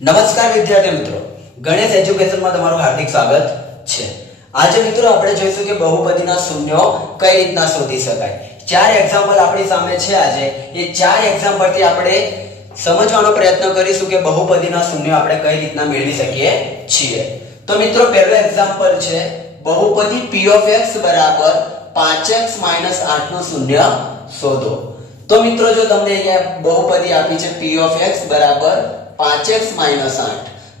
નમસ્કાર વિદ્યાર્થી મિત્રો, ગણેશ એજ્યુકેશનમાં તમારું હાર્દિક સ્વાગત છે। આજે મિત્રો આપણે જોઈશું કે બહુપદીના શૂન્યો કઈ રીતના શોધી શકાય। ચાર એક્ઝામ્પલ આપણી સામે છે આજે। એ ચાર એક્ઝામ્પલથી આપણે સમજવાનો પ્રયત્ન કરીશું કે બહુપદીના શૂન્યો આપણે કઈ રીતના મેળવી શકીએ છીએ। તો મિત્રો પહેલો એક્ઝામ્પલ છે બહુપદી p of x બરાબર 5x - 8 નું શૂન્ય શોધો। તો મિત્રો જો તમને અહીંયા બહુપદી આપી છે p of x બરાબર 5x - 8,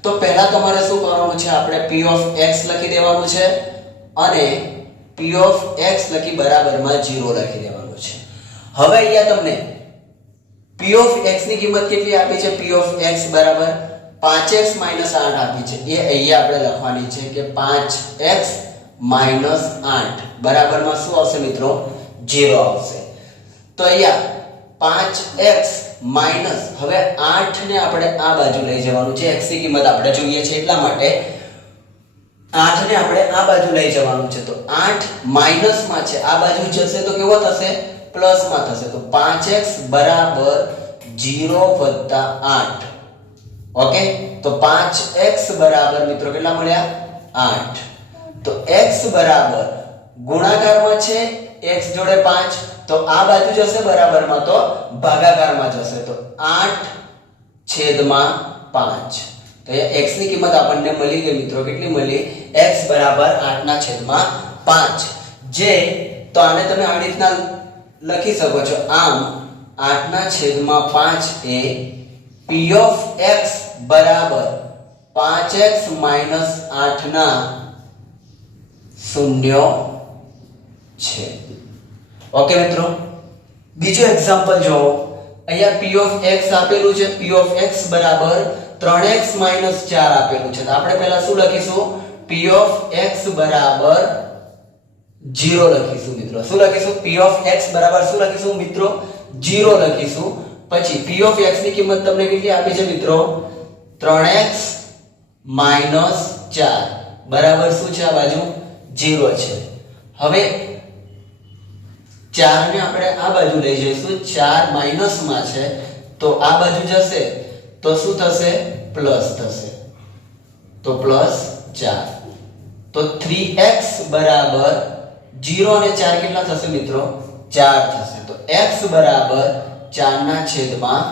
તો પહેલા તમારે શું કરવાનું છે, આપણે p of x લખી દેવાનું છે અને p of x લખી બરાબરમાં 0 લખી દેવાનું છે। હવે અહીંયા તમને p of x ની કિંમત કેટલી આપી છે, p of x બરાબર 5x - 8 આપી છે। એ અહીંયા આપણે લખવાની છે કે 5x - 8 બરાબરમાં શું આવશે મિત્રો, 0 આવશે। તો અહીંયા 5x માઈનસ, હવે 8 ને આપણે આ બાજુ લઈ જવાનું છે, x ની કિંમત આપણે જોઈએ છે એટલા માટે 8 ને આપણે આ બાજુ લઈ જવાનું છે। તો 8 માઈનસ માં છે, આ બાજુ જશે તો કેવો થશે, પ્લસ માં થશે। તો 5x બરાબર 0 + 8, ઓકે। તો 5x બરાબર મિત્રો કેટલા મળ્યા, 8। તો x બરાબર ગુણાકારમાં છે x જોડે 5, તો આ બાજુ જશે બરાબરમાં તો ભાગાકારમાં જશે। તો 8/5। તો એ x ની કિંમત આપણને મળી ગઈ મિત્રો, કેટલી મળી, x બરાબર 8/5। જે તો આને તમે આવી રીતના લખી શકો છો। આમ 8/5 એ p of x બરાબર 5x - 8 ના શૂન્યો છે। ઓકે મિત્રો, બીજો એક્ઝામ્પલ જો અહીંયા p of x આપેલું છે, p of x બરાબર 3x - 4 આપેલું છે। તો આપણે પહેલા શું લખીશું, p of x બરાબર 0 લખીશું મિત્રો। શું લખીશું, p of x બરાબર શું લખીશું મિત્રો, 0 લખીશું। પછી p of x ની કિંમત તમને કેટલી આપી છે મિત્રો, 3x - 4 બરાબર શું છે, આ બાજુ 0 છે। હવે 4 ને આપણે આ બાજુ લઈ જઈશું, 4 માઈનસ માં છે તો આ બાજુ જશે તો શું થશે, પ્લસ થશે। તો +4। તો 3x બરાબર 0 અને 4 કેટલા થશે મિત્રો, 4 થશે। તો x બરાબર 4/3।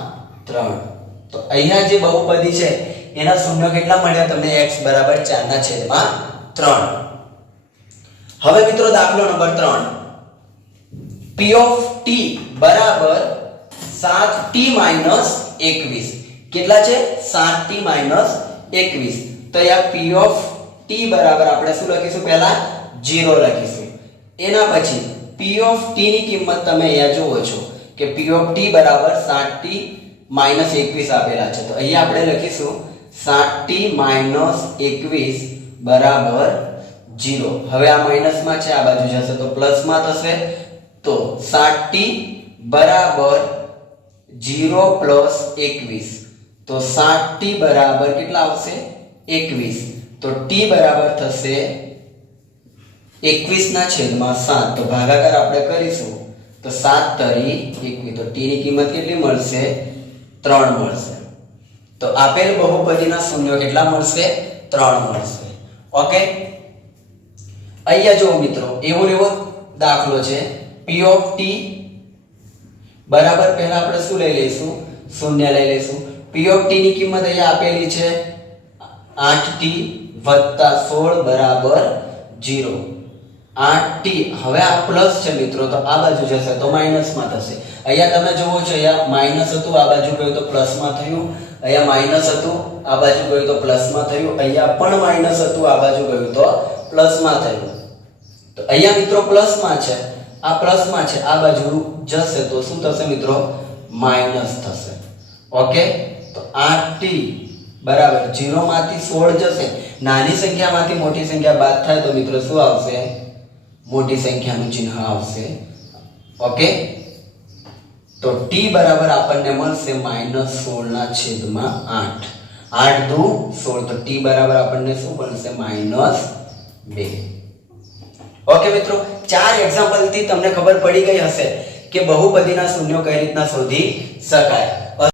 તો અહીંયા જે બહુપદી છે એના શૂન્યો કેટલા મળ્યા તમને, x બરાબર 4/3। હવે મિત્રો દાખલો નંબર 3, p of t બરાબર 7t - 21। કેટલા છે, 7t - 21। તો અહીંયા p of t બરાબર આપણે શું લખીશું, પહેલા 0 લખીશું। એના પછી p of t ની કિંમત તમે અહીંયા જુઓ છો કે p of t બરાબર 7t - 21 આપેલા છે। તો અહીંયા આપણે લખીશું 7t - 21 બરાબર 0। હવે આ માઈનસ માં છે, આ બાજુ જશે તો પ્લસ માં થશે। તો 7t બરાબર 0 + 21। તો 7t બરાબર કેટલા આવશે, 21। તો t બરાબર થશે 21/7। તો ભાગાકાર આપણે કરીશું તો 7 તરી 21। તો t ની કિંમત કેટલી મળશે, 3 મળશે। તો આપેલ બહુપદીના શૂન્યો કેટલા મળશે, 3 મળશે। ઓકે, અહીંયા જો મિત્રો એવો દાખલો છે, p of t બરાબર પહેલા આપણે શું લઈ લઈશું, શૂન્ય લઈ લઈશું। p of t ની કિંમત અહીંયા આપેલી છે 8t + 16 બરાબર 0। 8t, હવે આ પ્લસ છે મિત્રો તો આ બાજુ જશે તો માઈનસ માં થશે। અહીંયા તમે જોવો છો, અહીંયા માઈનસ હતું, આ બાજુ ગયું તો પ્લસ માં થયું। અહીંયા માઈનસ હતું, આ બાજુ ગયું તો પ્લસ માં થયું। અહીંયા પણ માઈનસ હતું, આ બાજુ ગયું તો પ્લસ માં થયું। તો અહીંયા મિત્રો પ્લસ માં છે, આ પ્લસ માં છે, આ બાજુ જશે તો શું થશે મિત્રો, માઈનસ થશે। ઓકે, તો 8t બરાબર 0 માંથી 16 જશે, નાની સંખ્યામાંથી મોટી સંખ્યા બાદ થાય તો મિત્રો શું આવશે, મોટી સંખ્યાનું ચિહ્ન આવશે। ઓકે, તો t બરાબર આપણને મળશે -16/8। 8 દુ 16, તો t બરાબર આપણને શું મળશે, -2। ઓકે મિત્રો, ચાર એક્ઝામ્પલ થી તમને ખબર પડી ગઈ હશે કે બહુપદીના શૂન્યો કઈ રીતના શોધી શકાય।